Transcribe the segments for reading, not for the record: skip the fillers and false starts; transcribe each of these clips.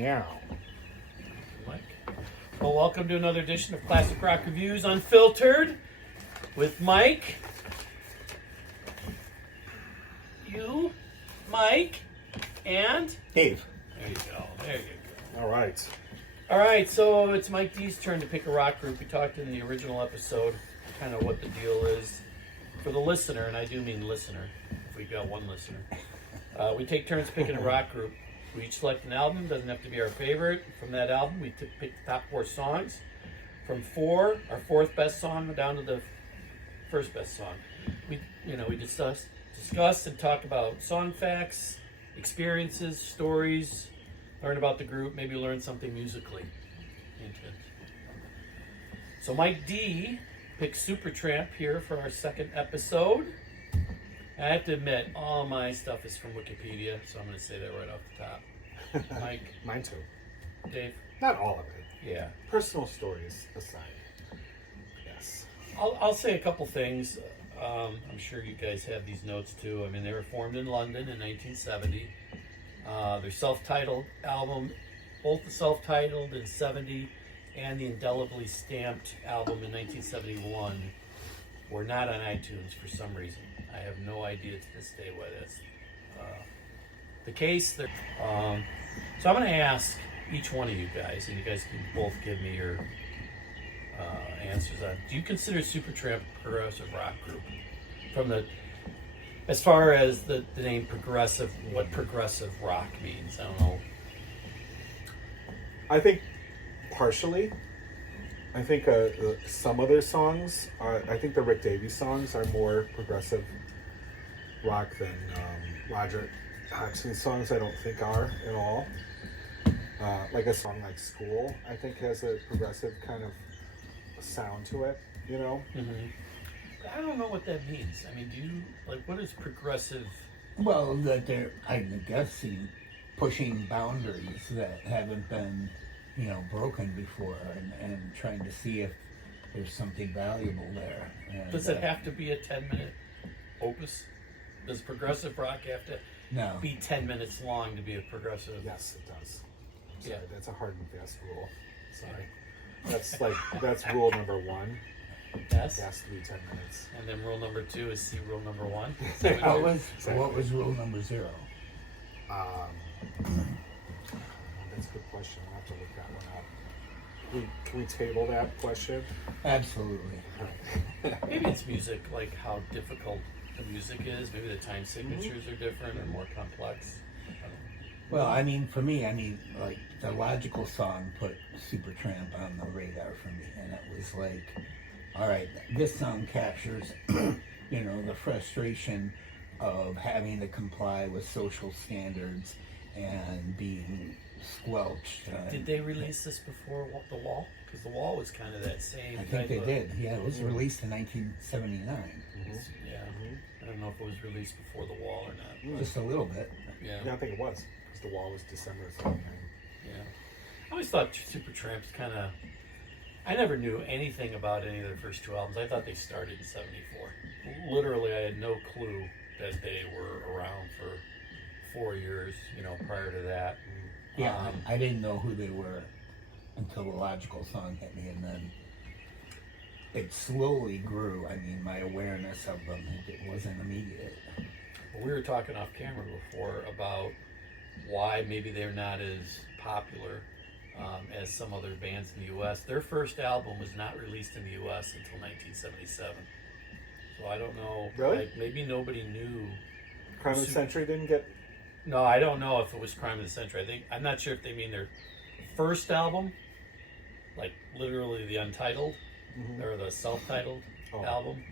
Meow. Mike. Well, welcome to another edition of Classic Rock Reviews Unfiltered with Mike. You, Mike, and Dave. There you go. There you go. All right. All right, so it's Mike D's turn to pick a rock group. We talked in the original episode kind of what the deal is for the listener, and I do mean listener, if we've got one listener. We take turns picking a rock group. We each select an album. Doesn't have to be our favorite. From that album, we pick the top 4 songs. From 4, our 4th best song, down to the 1st best song. We discuss and talk about song facts, experiences, stories, learn about the group, maybe learn something musically. So Mike D picked Supertramp here for our 2nd episode. I have to admit, all my stuff is from Wikipedia, so I'm going to say that right off the top. Mike? Mine too. Dave? Not all of it. Yeah. Personal stories aside. Yes. I'll say a couple things. I'm sure you guys have these notes too. I mean, they were formed in London in 1970. Their self-titled album, both the self-titled in 70 and the indelibly stamped album in 1971 were not on iTunes for some reason. I have no idea to this day why that's the case. So I'm going to ask each one of you guys, and you guys can both give me your answers on. Do you consider Supertramp a progressive rock group? As far as the name progressive, what progressive rock means, I don't know. I think partially. I think some of their songs, I think the Rick Davies songs are more progressive rock than Roger Hodgson's songs. I don't think are at all. Like a song like School, I think has a progressive kind of sound to it, you know? Mm-hmm. I don't know what that means. I mean, do you, what is progressive? Well, that they're, I guess, pushing boundaries that haven't been, broken before and trying to see if there's something valuable there. And, does it have to be a 10-minute opus? Does progressive rock have to be 10 minutes long to be a progressive? Yes, it does. Sorry, Yeah. that's a hard and fast rule. Sorry. That's rule number 1. Yes. It has to be 10 minutes. And then rule number 2 is rule number 1. What was rule number 0? That's a good question. I'll have to look that one up. Can we table that question? Absolutely. Maybe it's music, like how difficult the music is. Maybe the time signatures are different or more complex. Well, I mean, for me, like the logical song put Supertramp on the radar for me, and it was like, all right, this song captures, the frustration of having to comply with social standards and being squelched. Did they release this before The Wall? Because The Wall was kind of that same. I think they did. Yeah, it was released in 1979. Yeah. I don't know if it was released before The Wall or not. Just a little bit. Yeah. Yeah, I think it was. Because The Wall was December of 79. Yeah. I always thought Supertramp's kind of... I never knew anything about any of their first 2 albums. I thought they started in 74. Literally, I had no clue that they were around for 4 years, prior to that. Yeah, I didn't know who they were until the logical song hit me, and then it slowly grew. I mean, my awareness of them, it wasn't immediate. Well, we were talking off camera before about why maybe they're not as popular as some other bands in the U.S. Their first album was not released in the U.S. until 1977. So I don't know. Really? Maybe nobody knew. Crime of the Century didn't get... No, I don't know if it was Crime of the Century. I'm not sure if they mean their first album, like literally the untitled, or the self-titled album.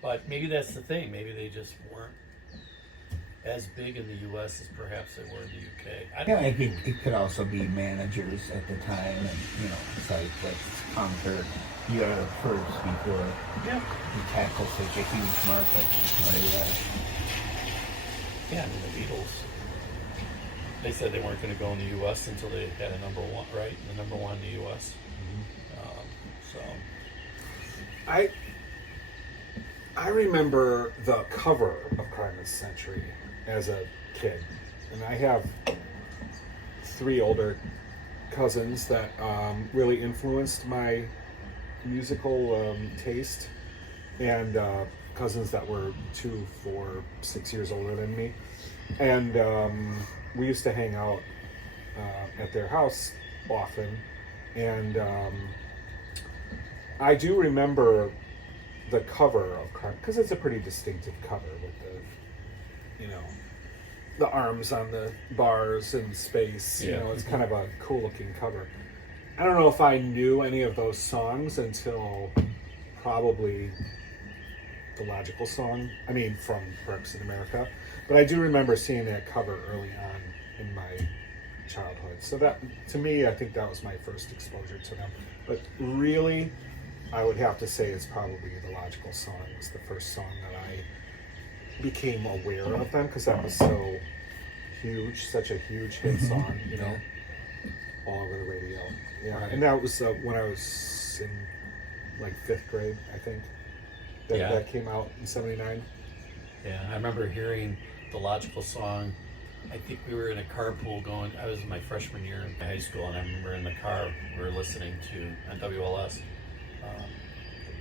But maybe that's the thing. Maybe they just weren't as big in the U.S. as perhaps they were in the U.K. I think it could also be managers at the time, and it's like, let's conquer Europe first before you tackle such a huge market. Yeah, I mean, the Beatles, they said they weren't going to go in the U.S. until they had a number 1, right? The number 1 in the U.S. I remember the cover of Crime of the Century as a kid, and I have 3 older cousins that really influenced my musical taste, and cousins that were 2, 4, 6 years older than me, and we used to hang out at their house often, and I do remember the cover of Crime, because it's a pretty distinctive cover with the, the arms on the bars and space. Yeah. It's kind of a cool looking cover. I don't know if I knew any of those songs until probably the Logical song. I mean, from Breakfast in America. But I do remember seeing that cover early on in my childhood. So that, to me, I think that was my first exposure to them. But really, I would have to say it's probably the Logical song was the first song that I became aware of them, because that was so huge, such a huge hit song, all over the radio. Yeah, Right. and that was when I was in like 5th grade, I think. That came out in '79. Yeah, I remember hearing the Logical song. I think we were in a carpool going, I was in my freshman year in high school, and I remember in the car we were listening to, on WLS,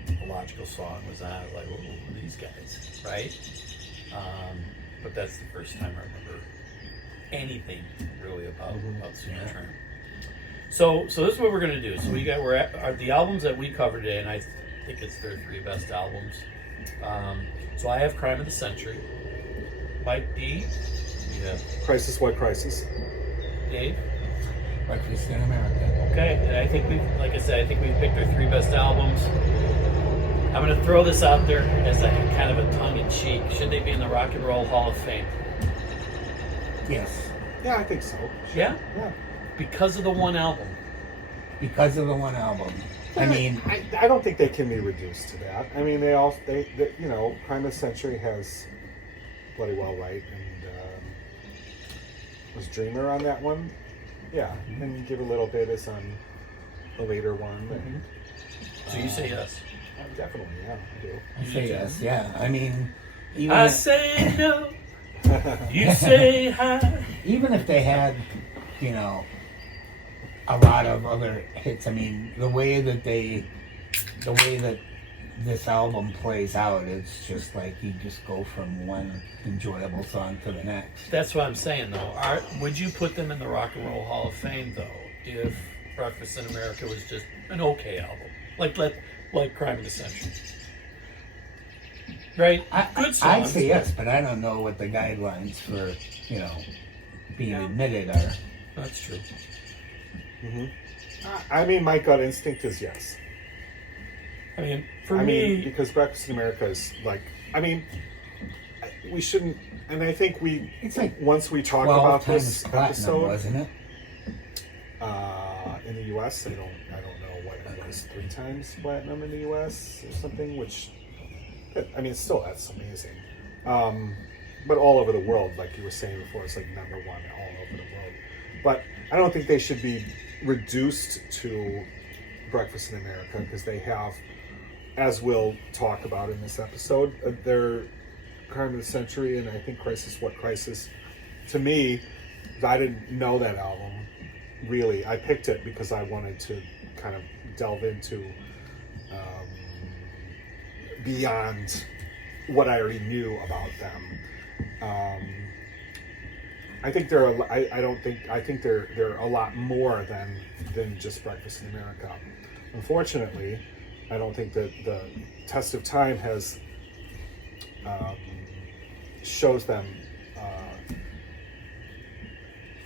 the Logical song was on. I was like, who are these guys, right? But that's the first time I remember anything really about Supertramp. So this is what we're gonna do. So we're at the albums that we covered today, and I think it's their 3 best albums. So I have Crime of the Century. Mike D. Yeah. Crisis, What Crisis? Dave. Breakfast in America. Okay, and I think like I said, I think we picked our 3 best albums. I'm gonna throw this out there as a kind of a tongue-in-cheek. Should they be in the Rock and Roll Hall of Fame? Yes. Yeah, I think so. Yeah? Yeah. Because of the one album. Because of the one album. I mean, I don't think they can be reduced to that. I mean, they Crime of the Century has Bloody Well Right, and was Dreamer on that one. Yeah, and Give a Little Bit is on the later one. And, So you say yes. definitely, yeah, I do. I say yes, yeah. I mean, I say no. You say hi. even if they had, a lot of other hits, I mean, the way that this album plays out, it's just like you just go from one enjoyable song to the next. That's what I'm saying, though. Would you put them in the Rock and Roll Hall of Fame, though, if Breakfast in America was just an okay album, like Crime of the Century? Right? Good songs. I'd say yes, but I don't know what the guidelines for, being admitted are. That's true. Mm-hmm. I mean, my gut instinct is yes. I mean, for me, because Breakfast in America is like, we shouldn't, and I think It's like once we talk 12 about times this platinum, episode, wasn't it? In the U.S., I don't know what it was, 3 times platinum in the U.S. or something, which, still that's amazing. But all over the world, like you were saying before, it's like #1 all over the world. But I don't think they should be reduced to Breakfast in America, because they have, as we'll talk about in this episode, their Crime of the Century, and I think Crisis, What Crisis. To me, I didn't know that album, really. I picked it because I wanted to kind of delve into beyond what I already knew about them. I think I think they're a lot more than just Breakfast in America. Unfortunately, I don't think that the test of time has shows them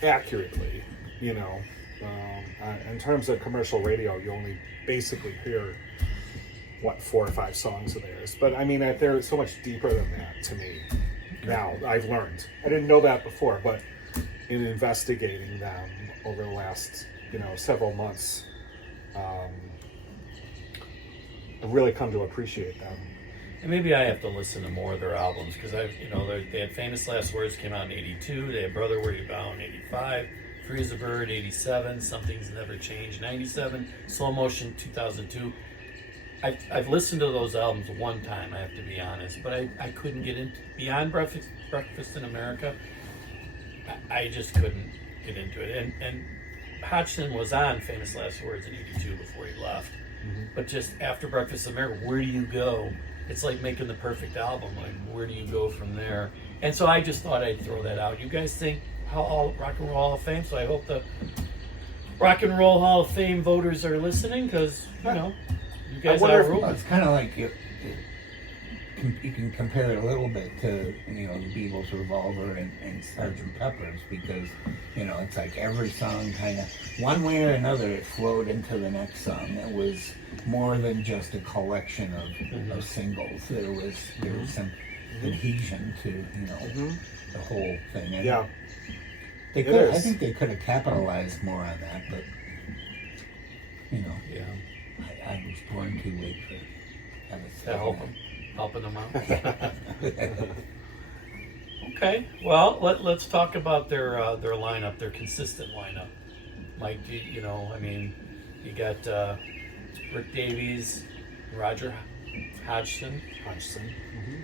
accurately. In terms of commercial radio, you only basically hear 4 or 5 songs of theirs. But they're so much deeper than that to me. Now I've learned. I didn't know that before, but in investigating them over the last several months, I've really come to appreciate them. and maybe I have to listen to more of their albums, because they had Famous Last Words came out in '82. They had Brother Where You Bound in '85. Free as a Bird '87. Something's Never Changed '97. Slow Motion 2002. I've listened to those albums one time, I have to be honest, but I couldn't get into beyond Breakfast in America. I just couldn't get into it. And Hodgson was on Famous Last Words in '82 before he left. But just after Breakfast in America, where do you go? It's like making the perfect album. Like, where do you go from there? And so I just thought I'd throw that out. You guys think all Rock and Roll Hall of Fame? So I hope the Rock and Roll Hall of Fame voters are listening, because you guys wonder if- overruled. It's kind of like you can compare it a little bit to the Beatles' Revolver and Sgt. Pepper's, because it's like every song kind of one way or another it flowed into the next song. It was more than just a collection of singles. There was some adhesion to the whole thing. And Yeah. they It could. I is. think they could have capitalized more on that, but Yeah, I was born too late for that that. helping them out. Okay, well let's talk about their lineup, their consistent lineup. Mike, you got Rick Davies, Roger Hodgson.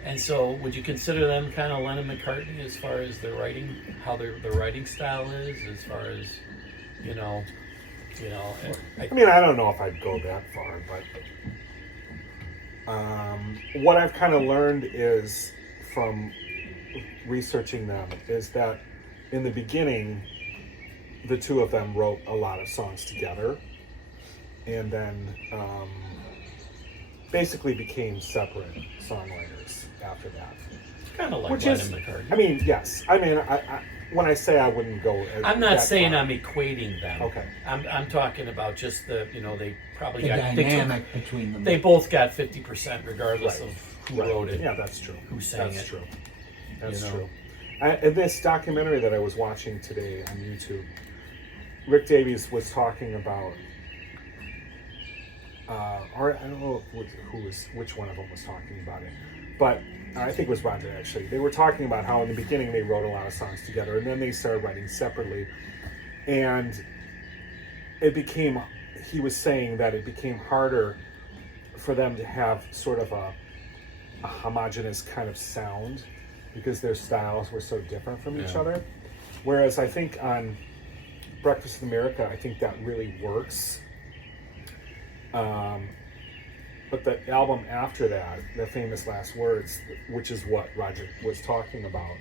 And so, would you consider them kind of Lennon McCartney as far as their writing, how their writing style is, as far as I mean, I don't know if I'd go that far, but what I've kind of learned is from researching them is that in the beginning, the two of them wrote a lot of songs together, and then basically became separate songwriters after that. kind of like Which Lennon is, McCartney. I mean, yes. I mean, I when I say I wouldn't go, I'm not that saying far. I'm equating them. Okay. I'm talking about just they probably The got dynamic between them. they both got 50% regardless Right. of who Right. wrote it. Yeah, that's true. Who sang That's it. true. That's You know. true. In this documentary that I was watching today on YouTube, Rick Davies was talking about, or I don't know which one of them was talking about it, but I think it was Roger actually. They were talking about how in the beginning they wrote a lot of songs together, and then they started writing separately, and it became. He was saying that it became harder for them to have sort of a homogenous kind of sound because their styles were so different from each Yeah. other. Whereas I think on Breakfast in America, I think that really works. But the album after that, the Famous Last Words, which is what Roger was talking about,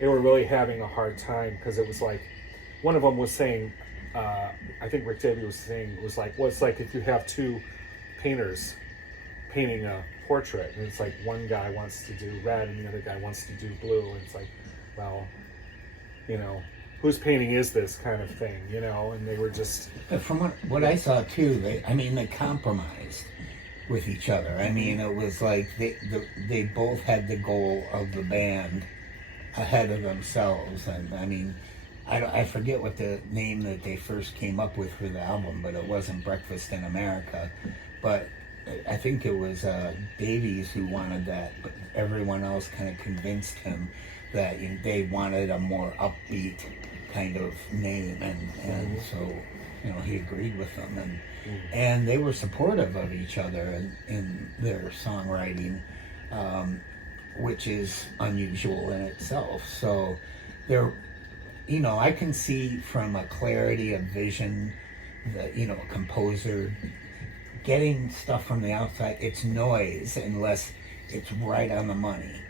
they were really having a hard time because it was like, one of them was saying, I think Rick Davies was saying, was like, well, it's like if you have two painters painting a portrait, and it's like one guy wants to do red and the other guy wants to do blue, and it's like, well, whose painting is this kind of thing, and they were just... But from what I saw too, they compromised with each other. I mean, it was like they both had the goal of the band ahead of themselves, and I mean, I forget what the name that they first came up with for the album, but it wasn't Breakfast in America, but I think it was Davies who wanted that, but everyone else kind of convinced him that they wanted a more upbeat kind of name, and so he agreed with them, and they were supportive of each other in their songwriting, which is unusual in itself. So there, I can see from a clarity of vision that a composer getting stuff from the outside, it's noise unless it's right on the money.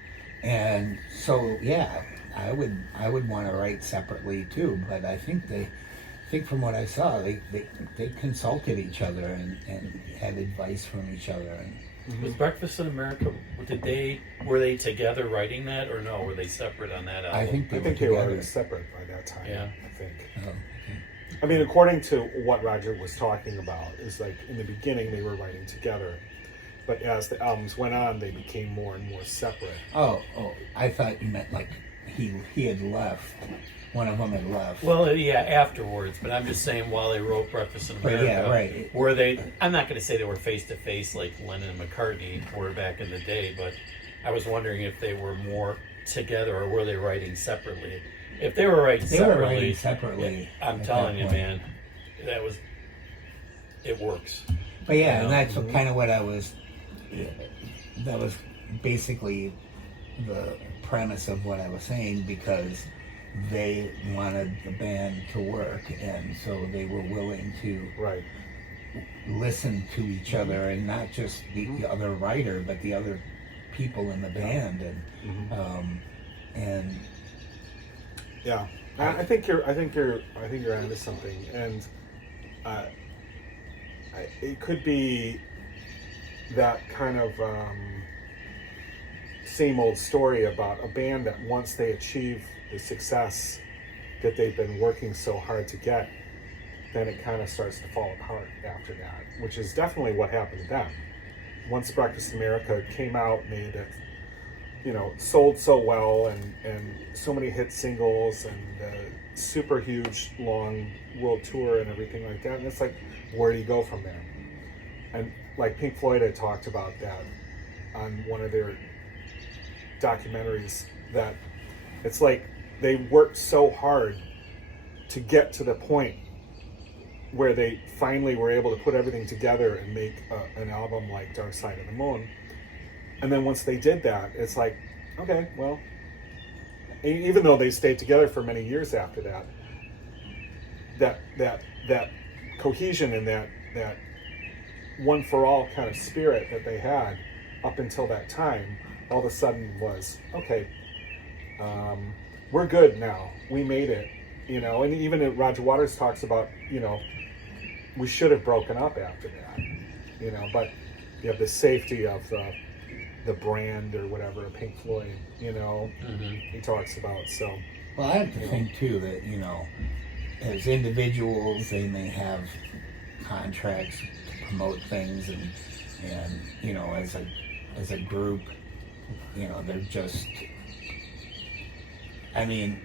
And so yeah, I would want to write separately too, but I think from what I saw, they consulted each other and had advice from each other. And Was Breakfast in America, were they together writing that, or no, were they separate on that album? I think I they think were they were together. already separate by that time. Yeah. I think. Oh, okay. I mean, according to what Roger was talking about, is like in the beginning they were writing together, but as the albums went on, they became more and more separate. Oh, I thought you meant like he had left. One of them had left. Well, yeah, afterwards, but I'm just saying while they wrote Breakfast in But America, yeah, right. were they, I'm not going to say they were face to face like Lennon and McCartney were back in the day, but I was wondering if they were more together or were they writing separately? If they were writing separately, I'm at telling that you, point. man, it works. But yeah, You and know? that's kind of what that was basically the premise of what I was saying, because they wanted the band to work, and so they were willing to Right. listen to each other, and not just the Mhm. other writer, but the other people in the band, and Yeah, I think you're onto something, and it could be that kind of same old story about a band that once they achieve the success that they've been working so hard to get, then it kind of starts to fall apart after that, which is definitely what happened to them. Once Breakfast America came out and they had, sold so well and so many hit singles and super huge long world tour and everything like that, and it's like, where do you go from there? And like Pink Floyd had talked about that on one of their documentaries, that it's like they worked so hard to get to the point where they finally were able to put everything together and make an album like Dark Side of the Moon. And then once they did that, it's like, okay, well, even though they stayed together for many years after that cohesion and that one for all kind of spirit that they had up until that time, all of a sudden was, okay, we're good now. We made it, and even Roger Waters talks about, we should have broken up after that, but you have the safety of the brand or whatever, Pink Floyd, he talks about. So, well, I have to think too that as individuals, they may have contracts to promote things, and as a group, they're just. I mean,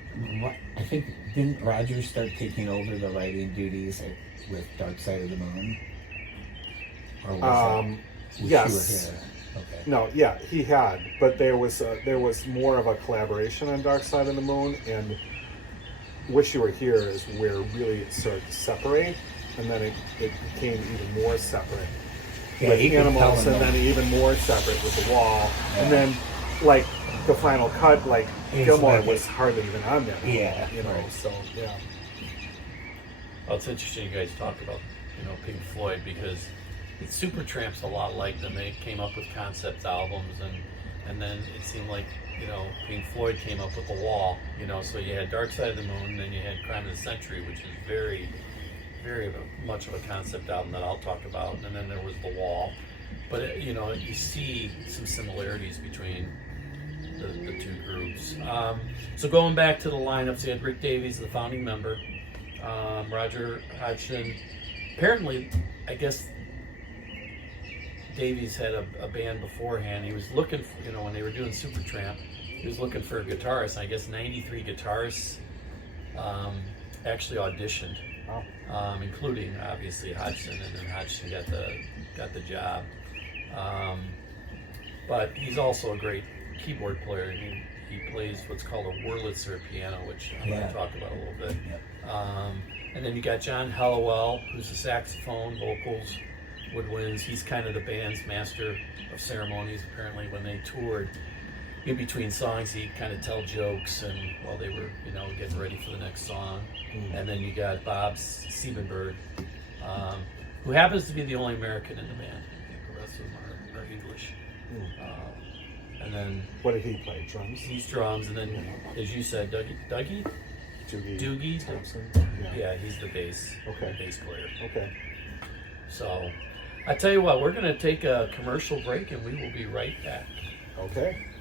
I think didn't Roger start taking over the writing duties with Dark Side of the Moon? Or was yes. You were here? Okay. No, yeah, he had, but there was more of a collaboration on Dark Side of the Moon, and Wish You Were Here is where really it started to separate, and then it became even more separate with Animals, and then even more separate with The Wall, and then like the final cut, like Gilmore was hardly even on there. Yeah, right. So yeah. Well, it's interesting you guys talk about Pink Floyd, because Supertramp's a lot like them. They came up with concept albums, and then it seemed like Pink Floyd came up with The Wall. So you had Dark Side of the Moon, and then you had Crime of the Century, which is very, very much of a concept album that I'll talk about. And then there was The Wall. But you see some similarities between the two groups. So going back to the lineups, you had Rick Davies, the founding member, Roger Hodgson. Apparently, I guess Davies had a band beforehand. He was looking for, when they were doing Supertramp, he was looking for a guitarist. And I guess 93 guitarists actually auditioned, including obviously Hodgson, and then Hodgson got the job. But he's also a great keyboard player. He plays what's called a Wurlitzer piano, which I'm going to talk about a little bit. Yep. And then you got John Hallowell, who's a saxophone, vocals, woodwinds. He's kind of the band's master of ceremonies. Apparently, when they toured, in between songs, he'd kind of tell jokes, and while they were, getting ready for the next song. And then you got Bob Siebenberg, who happens to be the only American in the band. I think the rest of them are English. And then what did he play? Drums? He's drums, and then, as you said, Doogie Thompson. Yeah, he's the bass player. Okay. So, I tell you what, we're going to take a commercial break, and we will be right back. Okay.